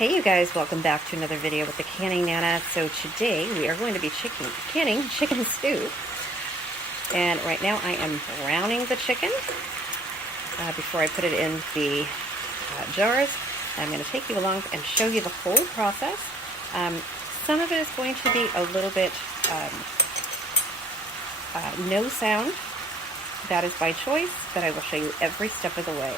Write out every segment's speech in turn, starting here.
Hey you guys, welcome back to another video with the Canning Nana. So today we are going to be canning chicken soup. And right now I am browning the chicken before I put it in the jars. I'm going to take you along and show you the whole process. Some of it is going to be a little bit no sound. That is by choice, but I will show you every step of the way.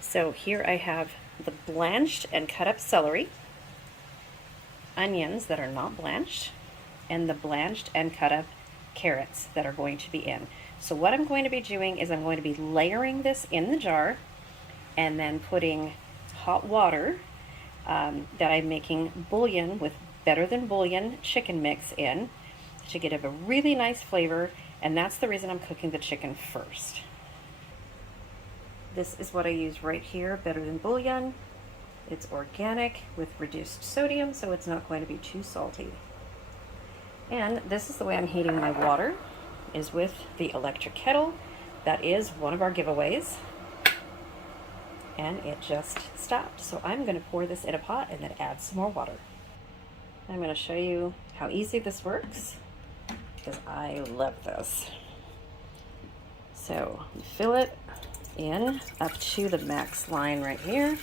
So here I have the blanched and cut up celery, onions that are not blanched, and the blanched and cut up carrots that are going to be in. So what I'm going to be doing is I'm going to be layering this in the jar and then putting hot water that I'm making bouillon with Better Than Bouillon chicken mix in to get a really nice flavor, and that's the reason I'm cooking the chicken first. This is what I use right here, Better Than Bouillon. It's organic with reduced sodium, so it's not going to be too salty. And this is the way I'm heating my water, is with the electric kettle. That is one of our giveaways. And it just stopped. So I'm going to pour this in a pot and then add some more water. I'm going to show you how easy this works, because I love this. So you fill it in up to the max line right here,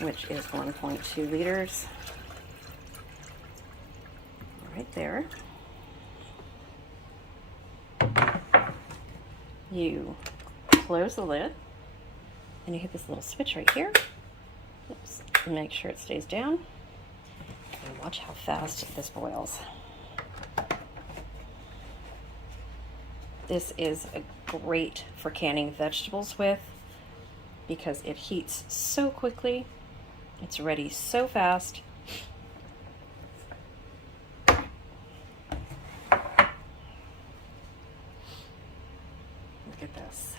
which is 1.2 liters. Right there. You close the lid and you hit this little switch right here. Oops, and make sure it stays down. And watch how fast this boils. This is great for canning vegetables with because it heats so quickly. It's ready so fast. Look at this.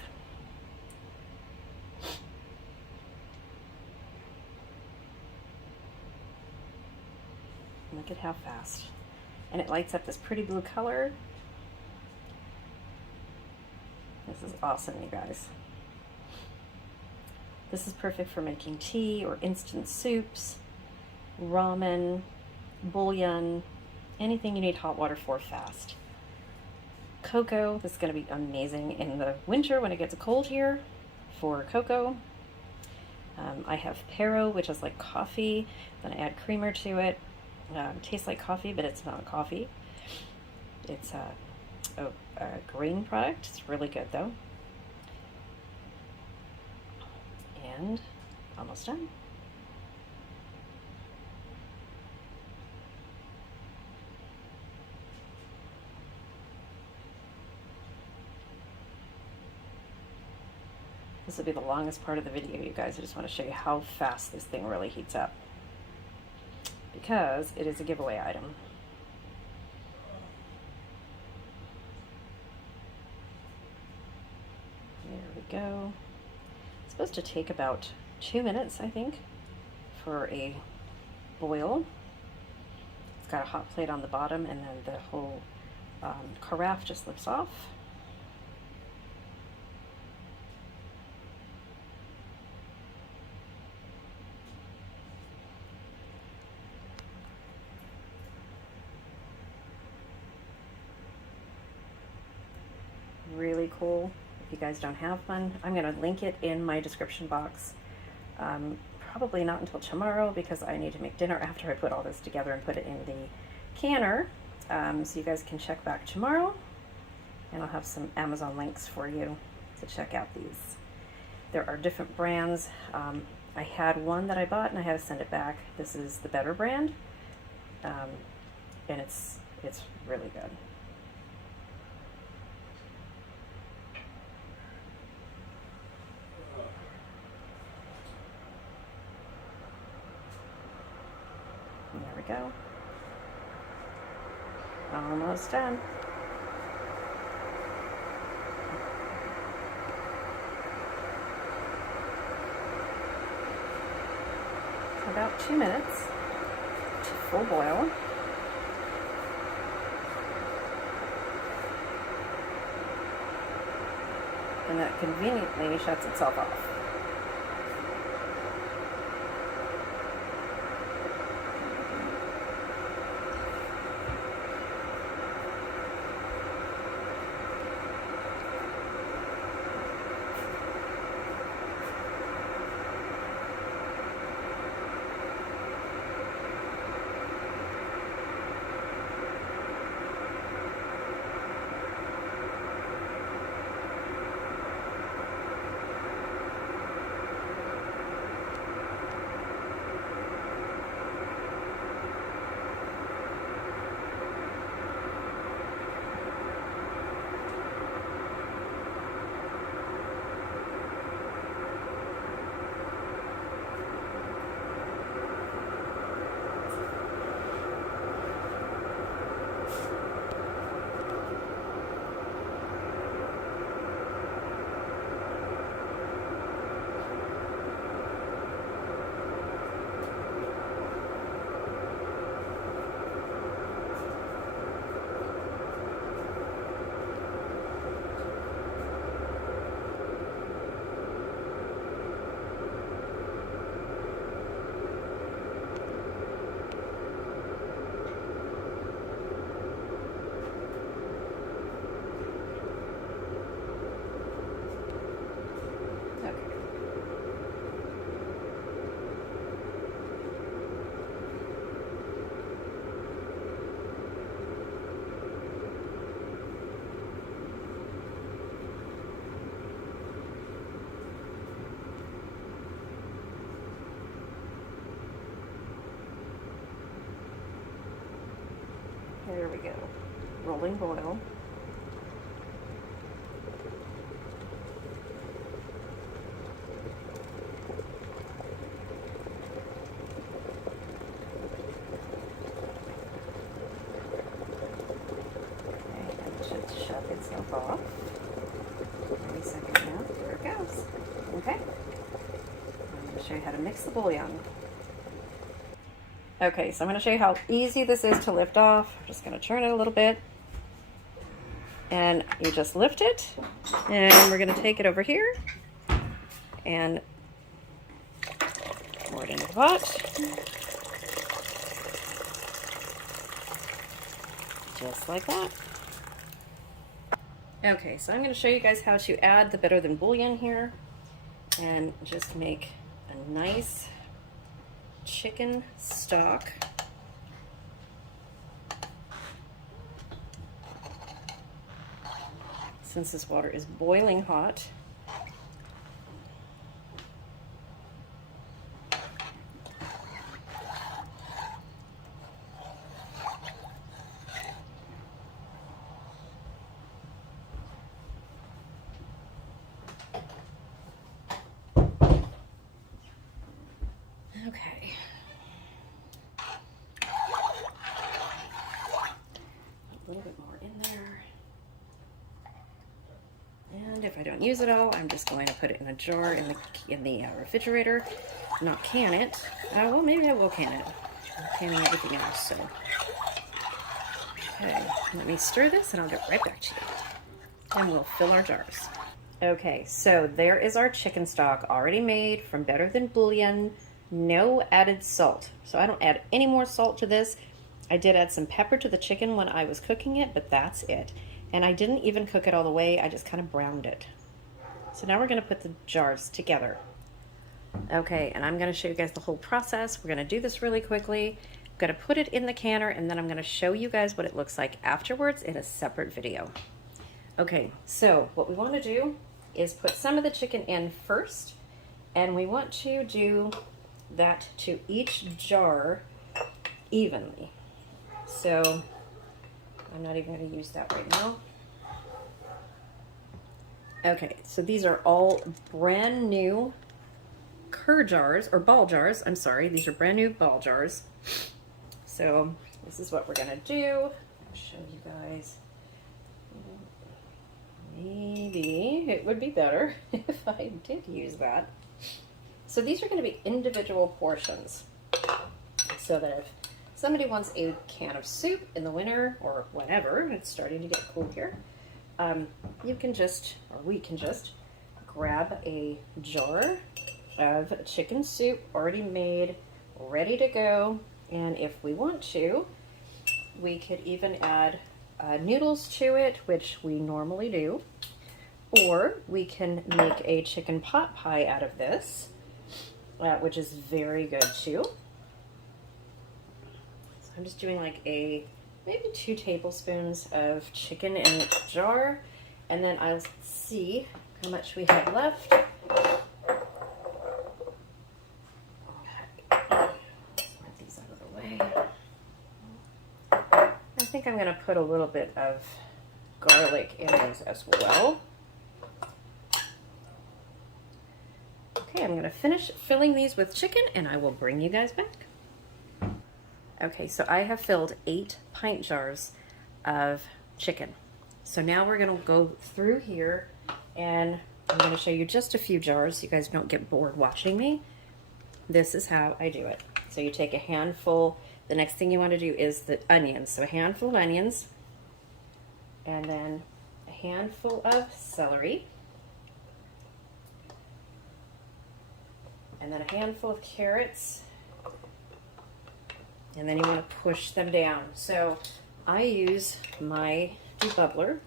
Look at how fast. And it lights up this pretty blue color. This is awesome, you guys. This is perfect for making tea or instant soups, ramen, bouillon, anything you need hot water for fast. Cocoa, this is going to be amazing in the winter when it gets cold here for cocoa. I have Pero, which is like coffee. Then I add creamer to it. Tastes like coffee, but it's not coffee. It's a grain product. It's really good though. And almost done. This will be the longest part of the video, you guys. I just want to show you how fast this thing really heats up, because it is a giveaway item. There we go. It's supposed to take about 2 minutes, I think, for a boil. It's got a hot plate on the bottom, and then the whole carafe just lifts off. Really cool. If you guys don't have one, I'm going to link it in my description box. Probably not until tomorrow, because I need to make dinner after I put all this together and put it in the canner. So you guys can check back tomorrow, and I'll have some Amazon links for you to check out these. There are different brands. I had one that I bought and I had to send it back. This is the Better brand, and it's really good. There we go. Almost done. About 2 minutes to full boil. And that conveniently shuts itself off. There we go. Rolling boil. Shut itself off. Any second now. There it goes. Okay. I'm going to show you how to mix the bouillon. Okay, so I'm going to show you how easy this is to lift off. I'm just going to turn it a little bit. And you just lift it. And we're going to take it over here and pour it into the pot. Just like that. Okay, so I'm going to show you guys how to add the better than bouillon here and just make a nice chicken stock. Since this water is boiling hot, okay. A little bit more in there. And if I don't use it all, I'm just going to put it in a jar in the refrigerator, not can it. Well, maybe I will can it. I'm canning everything else, so. Okay, let me stir this and I'll get right back to you. And we'll fill our jars. Okay, so there is our chicken stock already made from Better Than Bouillon. No added salt. So I don't add any more salt to this. I did add some pepper to the chicken when I was cooking it, but that's it. And I didn't even cook it all the way. I just kind of browned it. So now we're going to put the jars together. Okay, and I'm going to show you guys the whole process. We're going to do this really quickly. I'm going to put it in the canner, and then I'm going to show you guys what it looks like afterwards in a separate video. Okay, so what we want to do is put some of the chicken in first, and we want to do that to each jar evenly. So I'm not even going to use that right now. Okay, so these are all brand new cur jars, or ball jars. I'm sorry, these are brand new ball jars. So this is what we're going to do. I'll show you guys. Maybe it would be better if I did use that. So these are going to be individual portions, so that if somebody wants a can of soup in the winter or whenever, it's starting to get cool here, you can just, or we can just grab a jar of chicken soup already made, ready to go, and if we want to, we could even add noodles to it, which we normally do, or we can make a chicken pot pie out of this, which is very good too. So I'm just doing like maybe 2 tablespoons of chicken in a jar, and then I'll see how much we have left. Sort these out of the way. I think I'm going to put a little bit of garlic in these as well. Okay, I'm going to finish filling these with chicken and I will bring you guys back. Okay, so I have filled 8 pint jars of chicken. So now we're going to go through here and I'm going to show you just a few jars so you guys don't get bored watching me. This is how I do it. So you take a handful. The next thing you want to do is the onions. So a handful of onions, and then a handful of celery, and then a handful of carrots, and then you want to push them down. So I use my debubbler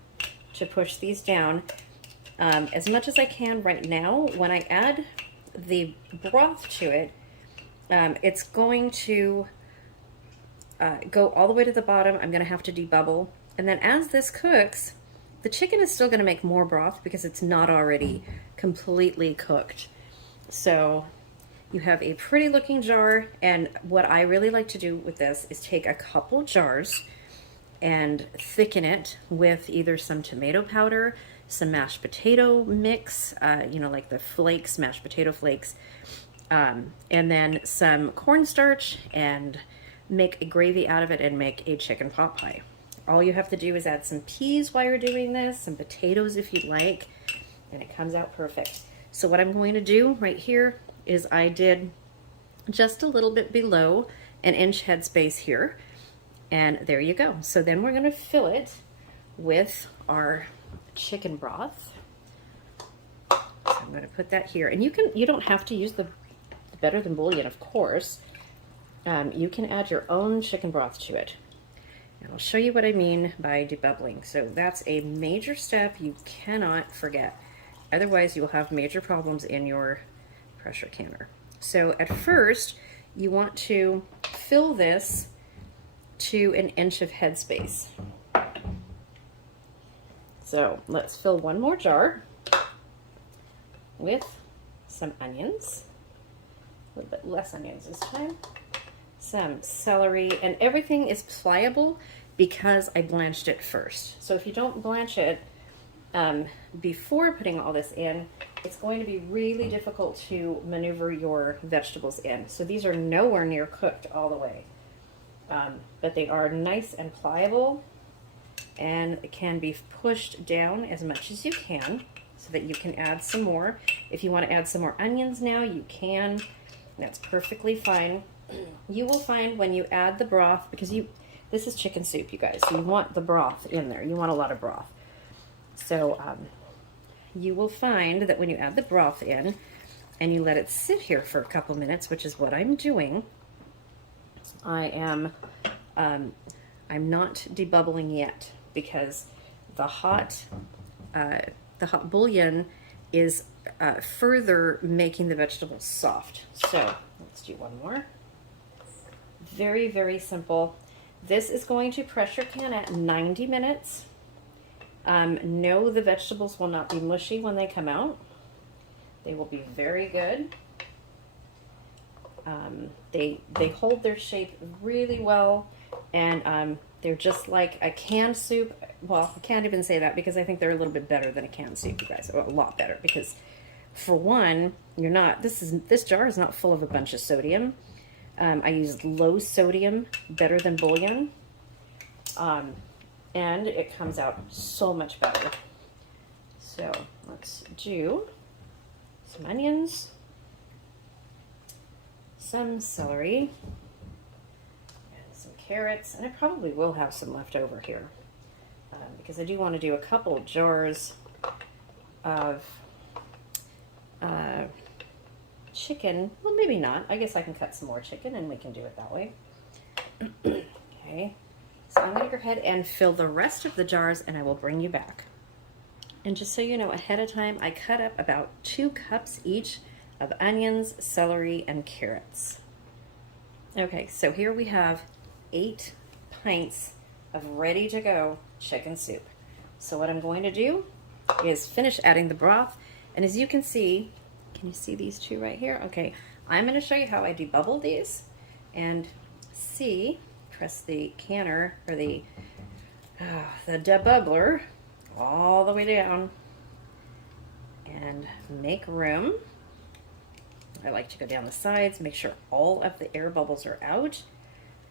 to push these down as much as I can right now. When I add the broth to it, it's going to go all the way to the bottom. I'm going to have to debubble. And then as this cooks, the chicken is still going to make more broth because it's not already completely cooked. So you have a pretty looking jar, and what I really like to do with this is take a couple jars and thicken it with either some tomato powder, some mashed potato mix, you know, like the flakes, mashed potato flakes, and then some cornstarch, and make a gravy out of it and make a chicken pot pie. All you have to do is add some peas while you're doing this, some potatoes if you'd like, and it comes out perfect. So what I'm going to do right here is I did just a little bit below an inch headspace here, and there you go. So then we're going to fill it with our chicken broth. So I'm going to put that here, and you don't have to use the better than bouillon, of course. You can add your own chicken broth to it. And I'll show you what I mean by debubbling. So that's a major step you cannot forget. Otherwise, you will have major problems in your pressure canner. So at first, you want to fill this to an inch of headspace. So let's fill one more jar with some onions, a little bit less onions this time, some celery, and everything is pliable because I blanched it first. So if you don't blanch it before putting all this in, it's going to be really difficult to maneuver your vegetables in. So these are nowhere near cooked all the way, but they are nice and pliable, and it can be pushed down as much as you can so that you can add some more. If you want to add some more onions now, you can. That's perfectly fine. You will find when you add the broth, because this is chicken soup, you guys, so you want the broth in there. You want a lot of broth. So you will find that when you add the broth in and you let it sit here for a couple minutes, which is what I'm doing, I'm not debubbling yet, because the hot bouillon is further making the vegetables soft. So let's do one more. Very, very simple. This is going to pressure can at 90 minutes. No, the vegetables will not be mushy when they come out. They will be very good. They hold their shape really well, and they're just like a canned soup. Well, I can't even say that, because I think they're a little bit better than a canned soup, you guys. A lot better, because for one, this jar is not full of a bunch of sodium. I used low sodium, better than bouillon, and it comes out so much better. So let's do some onions, some celery, and some carrots, and I probably will have some left over here, because I do want to do a couple jars of chicken. Well, maybe not. I guess I can cut some more chicken and we can do it that way. Okay, so I'm going to go ahead and fill the rest of the jars, and I will bring you back. And just so you know, ahead of time, I cut up about 2 cups each of onions, celery, and carrots. Okay, so here we have 8 pints of ready to go chicken soup. So what I'm going to do is finish adding the broth, and as you can see you see these 2 right here? Okay, I'm going to show you how I debubble these, and press the canner, or the debubbler all the way down, and make room. I like to go down the sides, make sure all of the air bubbles are out,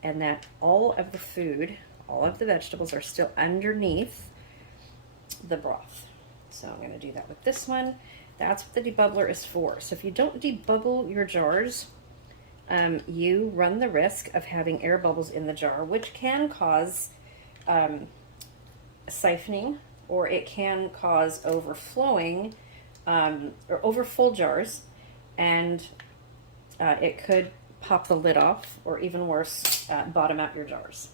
and that all of the food, all of the vegetables are still underneath the broth. So I'm going to do that with this one. That's what the debubbler is for. So if you don't debubble your jars, you run the risk of having air bubbles in the jar, which can cause siphoning, or it can cause overflowing, or over full jars, and it could pop the lid off, or even worse, bottom out your jars.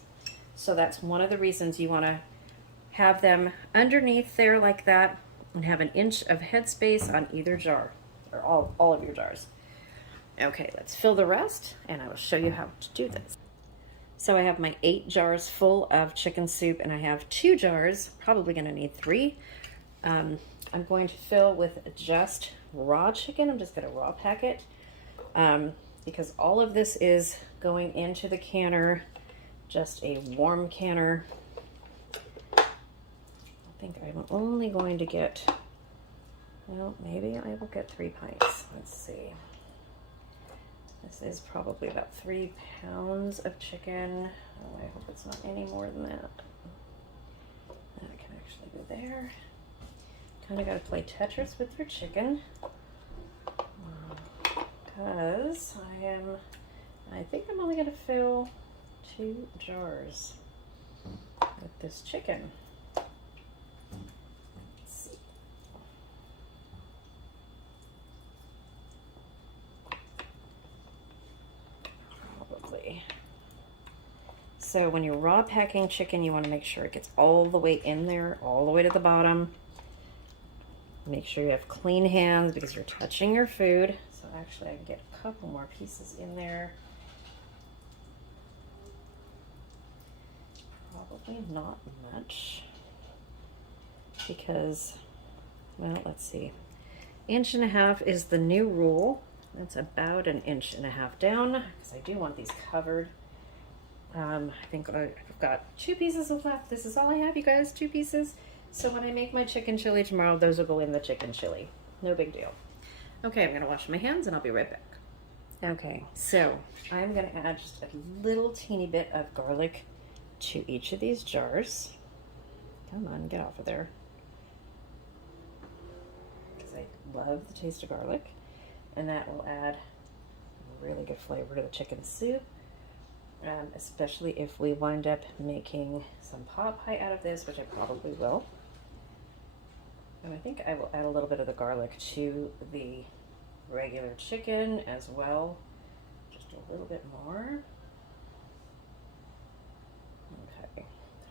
So that's one of the reasons you want to have them underneath there like that, and have an inch of headspace on either jar, or all of your jars. Okay, let's fill the rest, and I will show you how to do this. So I have my 8 jars full of chicken soup, and I have 2 jars, probably going to need 3. I'm going to fill with just raw chicken. I'm just going to raw pack it, because all of this is going into the canner, just a warm canner. think I'm only going to get, well, maybe I will get 3 pints. Let's see. This is probably about 3 pounds of chicken. Oh, I hope it's not any more than that. That can actually go there. Kind of got to play Tetris with your chicken. Because I think I'm only going to fill 2 jars with this chicken. Let's see. Probably. So when you're raw packing chicken, you want to make sure it gets all the way in there, all the way to the bottom. Make sure you have clean hands because you're touching your food. So actually I can get a couple more pieces in there. Probably not much because, well, let's see. 1.5 inches is the new rule. That's about 1.5 inches down because I do want these covered. I think I've got 2 pieces left. This is all I have, you guys, 2 pieces. So when I make my chicken chili tomorrow, those will go in the chicken chili. No big deal. Okay, I'm gonna wash my hands and I'll be right back. Okay, so I'm gonna add just a little teeny bit of garlic to each of these jars. Come on, get off of there. Because I love the taste of garlic. And that will add a really good flavor to the chicken soup. Especially if we wind up making some pot pie out of this, which I probably will. And I think I will add a little bit of the garlic to the regular chicken as well. Just a little bit more. Okay. Did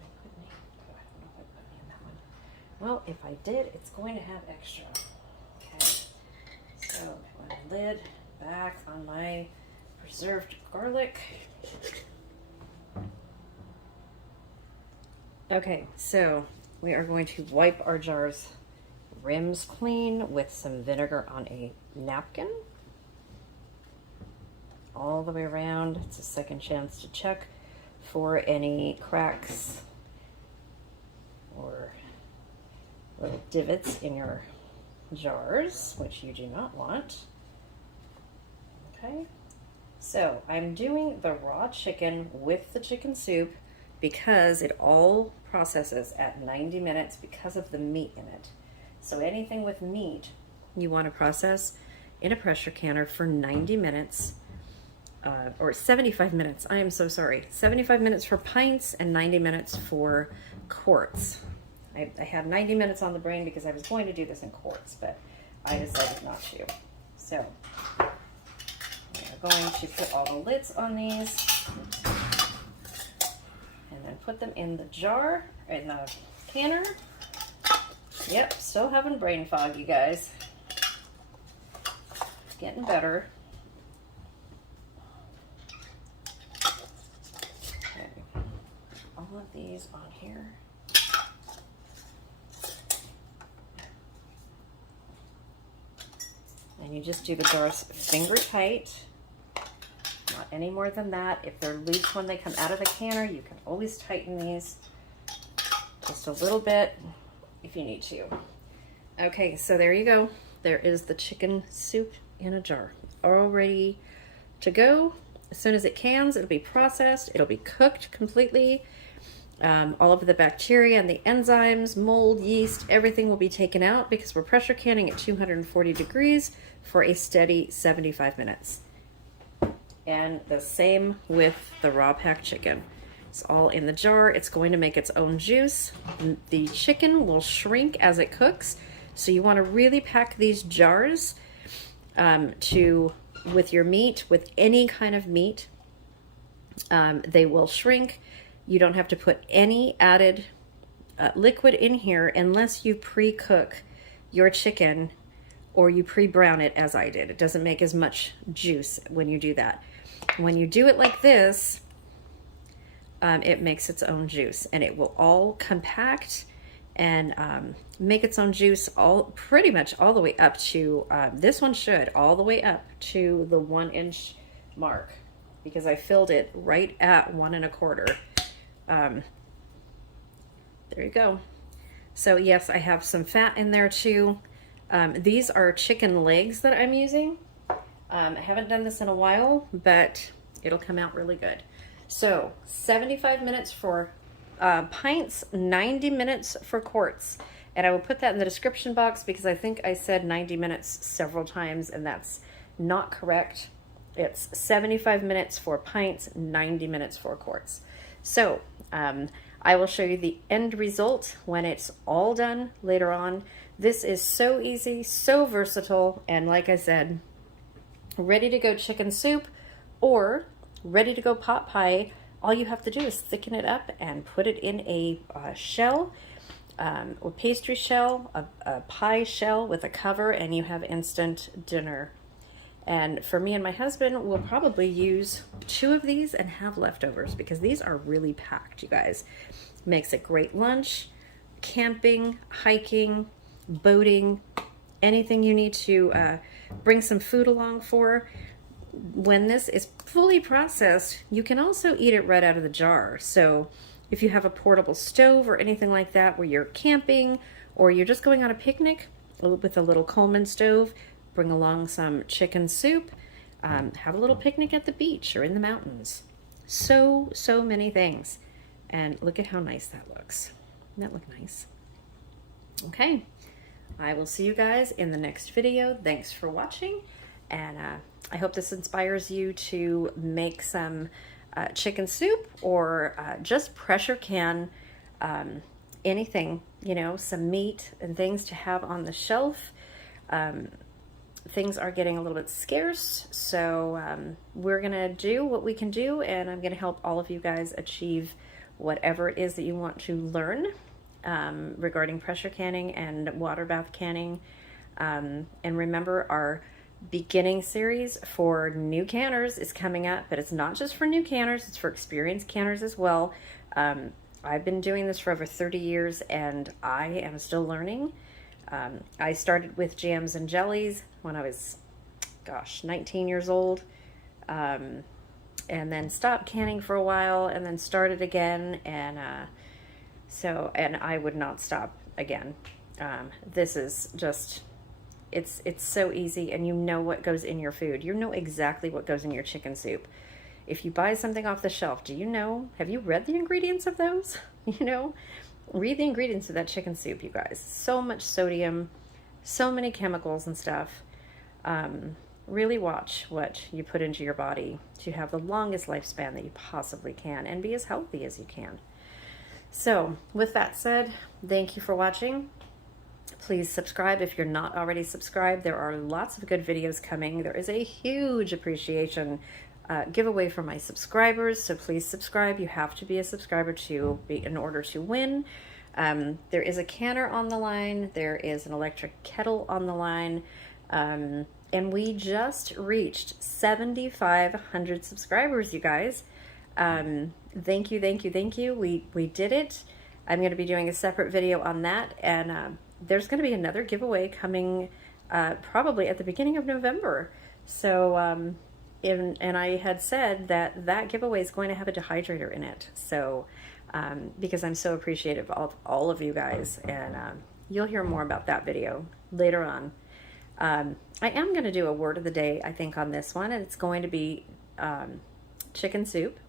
I put any? Oh, I don't know if I put any in that one. Well, if I did, it's going to have extra. Okay. So put my lid back on my preserved garlic. Okay, so we are going to wipe our jars rims clean with some vinegar on a napkin. All the way around. It's a second chance to check for any cracks or little divots in your jars, which you do not want. Okay. So I'm doing the raw chicken with the chicken soup because it all processes at 90 minutes because of the meat in it. So anything with meat, you want to process in a pressure canner for 90 minutes, or 75 minutes. I am so sorry. 75 minutes for pints and 90 minutes for quarts. I had 90 minutes on the brain because I was going to do this in quarts, but I decided not to. So we're going to put all the lids on these and then put them in the jar, in the canner. Yep, still having brain fog, you guys. It's getting better. Okay, all of these on here. And you just do the jars finger tight. Not any more than that. If they're loose when they come out of the canner, you can always tighten these just a little bit if you need to. Okay, so there you go. There is the chicken soup in a jar, all ready to go. As soon as it cans, it'll be processed. It'll be cooked completely. All of the bacteria and the enzymes, mold, yeast, everything will be taken out because we're pressure canning at 240 degrees for a steady 75 minutes. And the same with the raw packed chicken. It's all in the jar. It's going to make its own juice. The chicken will shrink as it cooks. So you want to really pack these jars with your meat, with any kind of meat. They will shrink. You don't have to put any added liquid in here unless you pre-cook your chicken or you pre-brown it as I did. It doesn't make as much juice when you do that. When you do it like this, it makes its own juice and it will all compact and make its own juice pretty much all the way up to, this one should, all the way up to the 1 inch mark because I filled it right at 1 1/4. There you go. So yes, I have some fat in there too. These are chicken legs that I'm using. I haven't done this in a while, but it'll come out really good. So 75 minutes for pints, 90 minutes for quarts. And I will put that in the description box because I think I said 90 minutes several times and that's not correct. It's 75 minutes for pints, 90 minutes for quarts. So I will show you the end result when it's all done later on. This is so easy, so versatile, and like I said, ready to go chicken soup or ready to go pot pie. All you have to do is thicken it up and put it in a shell, a pastry shell, a pie shell with a cover, and you have instant dinner. And for me and my husband, we'll probably use 2 of these and have leftovers because these are really packed, you guys. Makes a great lunch, camping, hiking, boating, anything you need to bring some food along for. When this is fully processed, you can also eat it right out of the jar. So if you have a portable stove or anything like that where you're camping or you're just going on a picnic with a little Coleman stove, bring along some chicken soup, have a little picnic at the beach or in the mountains. So many things. And look at how nice that looks. Doesn't that look nice? Okay, I will see you guys in the next video. Thanks for watching. And I hope this inspires you to make some chicken soup or just pressure can anything, you know, some meat and things to have on the shelf. Things are getting a little bit scarce, so we're gonna do what we can do, and I'm gonna help all of you guys achieve whatever it is that you want to learn regarding pressure canning and water bath canning. And remember, our beginning series for new canners is coming up, but it's not just for new canners, it's for experienced canners as well. I've been doing this for over 30 years and I am still learning. I started with jams and jellies when I was, 19 years old, and then stopped canning for a while and then started again, and and I would not stop again. This is just, it's so easy, and you know what goes in your food. You know exactly what goes in your chicken soup. If you buy something off the shelf, do you know, have you read the ingredients of those? You know, read the ingredients of that chicken soup, you guys. So much sodium, so many chemicals and stuff. Really watch what you put into your body to have the longest lifespan that you possibly can and be as healthy as you can. So with that said, thank you for watching. Please subscribe if you're not already subscribed. There are lots of good videos coming. There is a huge appreciation giveaway for my subscribers, so please subscribe. You have to be a subscriber to be in order to win. There is a canner on the line. There is an electric kettle on the line. And we just reached 7,500 subscribers, you guys. Thank you. We did it. I'm going to be doing a separate video on that, and there's going to be another giveaway coming probably at the beginning of November. So, and I had said that giveaway is going to have a dehydrator in it. So, because I'm so appreciative of all of you guys, and you'll hear more about that video later on. I am going to do a word of the day, I think, on this one, and it's going to be chicken soup.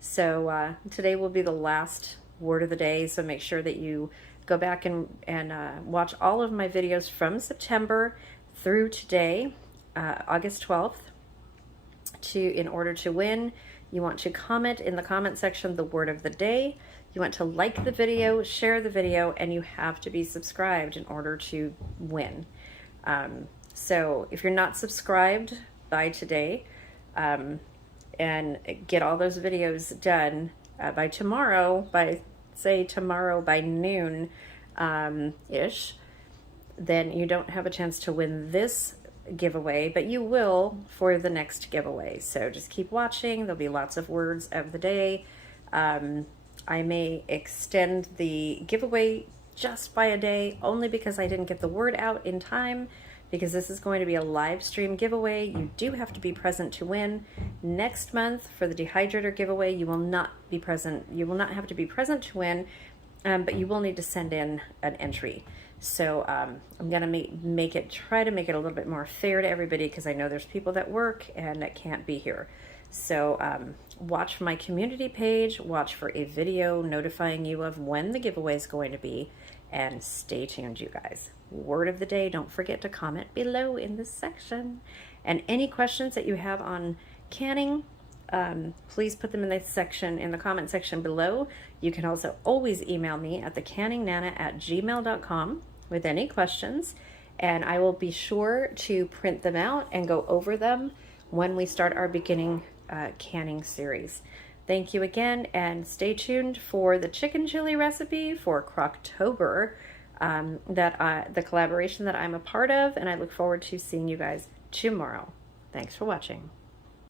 So today will be the last word of the day, so make sure that you go back and watch all of my videos from September through today, August 12th. In order to win, you want to comment in the comment section the word of the day. You want to like the video, share the video, and you have to be subscribed in order to win. So if you're not subscribed by today, and get all those videos done by tomorrow, by noon ish, then you don't have a chance to win this giveaway, but you will for the next giveaway. So just keep watching. There'll be lots of words of the day. I may extend the giveaway just by a day, only because I didn't get the word out in time, because this is going to be a live stream giveaway. You do have to be present to win. Next month for the dehydrator giveaway, you will not be present. You will not have to be present to win. but you will need to send in an entry. So I'm going to try to make it a little bit more fair to everybody, because I know there's people that work and that can't be here. So watch my community page, watch for a video notifying you of when the giveaway is going to be, and stay tuned, you guys. Word of the day, don't forget to comment below in this section. And any questions that you have on canning, please put them in the comment section below. You can also always email me at thecanningnana@gmail.com with any questions, and I will be sure to print them out and go over them when we start our beginning canning series. Thank you again, and stay tuned for the chicken chili recipe for Croctober, the collaboration that I'm a part of, and I look forward to seeing you guys tomorrow. Thanks for watching.